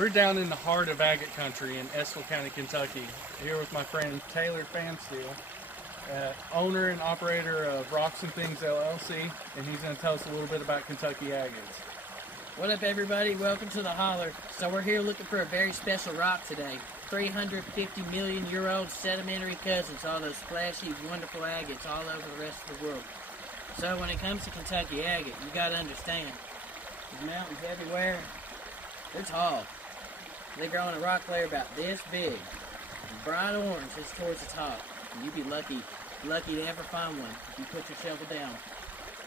We're down in the heart of Agate Country in Estill County, Kentucky, here with my friend Taylor Pfanstiel, owner and operator of Rocks and Things LLC, and he's going to tell us a little bit about Kentucky agates. What up, everybody? Welcome to the holler. So we're here looking for a very special rock today. 350 million year old sedimentary cousins, all those flashy, wonderful agates all over the rest of the world. So when it comes to Kentucky agate, you got to understand, there's mountains everywhere. They're tall. They grow in a rock layer about this big. Bright orange is towards the top. And you'd be lucky to ever find one if you put your shovel down.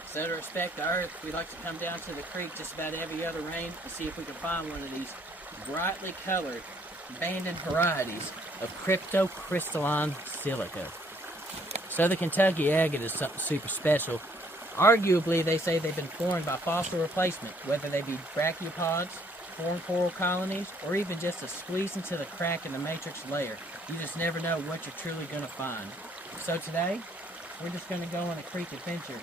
So to respect the earth, we like to come down to the creek just about every other rain and see if we can find one of these brightly colored, banded varieties of cryptocrystalline silica. So the Kentucky agate is something super special. Arguably, they say they've been formed by fossil replacement, whether they be brachiopods, foreign coral colonies, or even just a squeeze into the crack in the matrix layer. You just never know what you're truly going to find. So today, we're just going to go on a creek adventure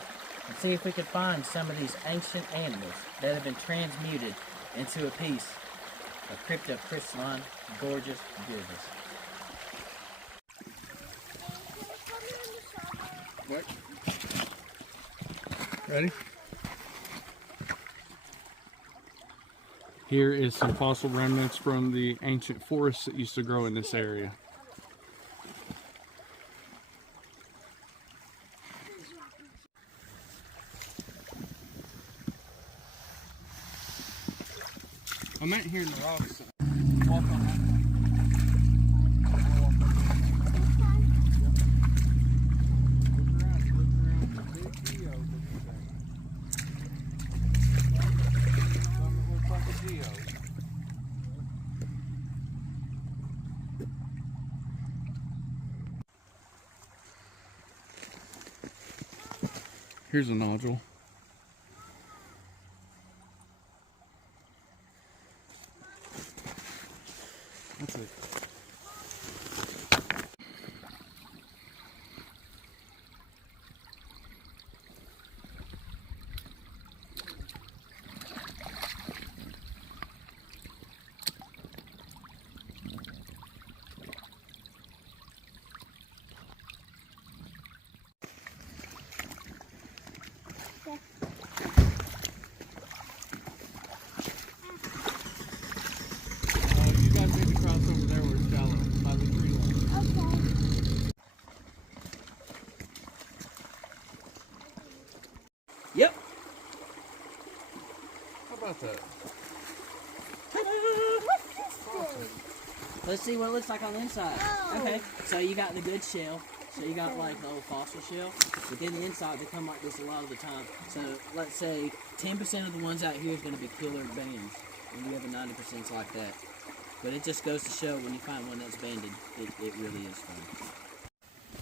and see if we can find some of these ancient animals that have been transmuted into a piece of cryptocrystalline gorgeous goodness. What? Ready? Here is some fossil remnants from the ancient forests that used to grow in this area. I'm out here in the rocks. Walk on that. Here's a nodule. That's it. You guys maybe cross over there where it's shallow, by the tree line. Okay. Yep. How about that? What's this thing? Let's see what it looks like on the inside. Oh. Okay, so you got the good shell. So you got like the old fossil shell. But then the inside, they come like this a lot of the time. So let's say 10% of the ones out here is going to be killer bands. And the other 90% is like that. But it just goes to show when you find one that's banded, it really is fun.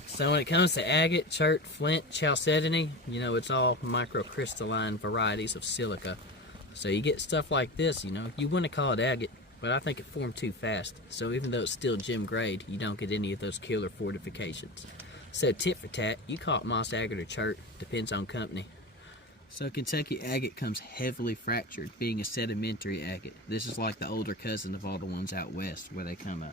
So when it comes to agate, chert, flint, chalcedony, you know, it's all microcrystalline varieties of silica. So you get stuff like this, you know, you wouldn't call it agate, but I think it formed too fast. So even though it's still gem grade, you don't get any of those killer fortifications. So tit for tat, you call it moss agate or chert, depends on company. So Kentucky agate comes heavily fractured, being a sedimentary agate. This is like the older cousin of all the ones out west, where they come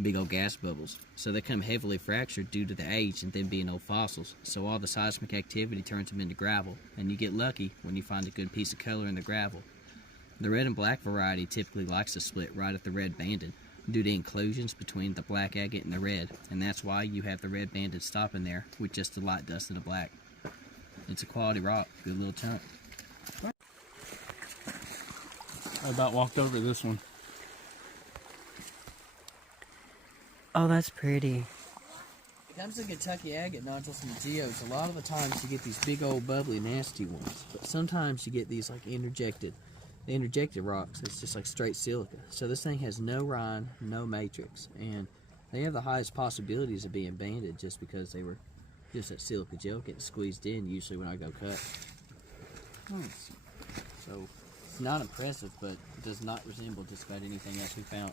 big old gas bubbles. So they come heavily fractured due to the age and them being old fossils. So all the seismic activity turns them into gravel, and you get lucky when you find a good piece of color in the gravel. The red and black variety typically likes to split right at the red banded due to inclusions between the black agate and the red, and that's why you have the red banded stopping there with just the light dust of the black. It's a quality rock, good little chunk. I about walked over this one. Oh, that's pretty. When it comes to Kentucky agate nodules and geodes, a lot of the times you get these big old bubbly nasty ones, but sometimes you get these like interjected rocks. It's just like straight silica. So this thing has no rind, no matrix, and they have the highest possibilities of being banded just because they were just that silica gel getting squeezed in usually when I go cut. So it's not impressive, but it does not resemble just about anything else we found.